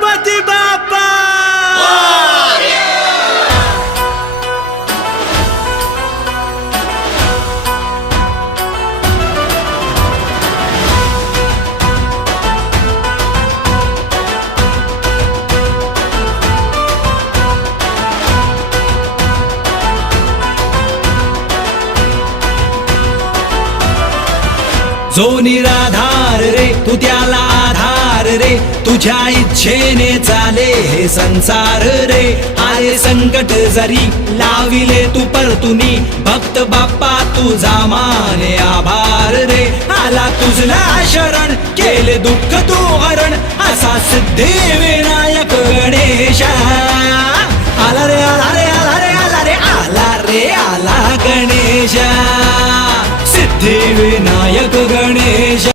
गणपती बाप्पा जो निराधार रे तू त्याला आधार रे तुझ्या इच्छेने चाले हे संसार रे आले संकट जरी लाविले तू परतुनी भक्त बाप्पा तुझा माने आभार रे आला तुझला शरण केले दुःख तू हरण असा सिद्धी विनायक गणेशा आला रे आला रे आला रे आला रे आला रे आला गणेशा सिद्धिविनायक गणेश।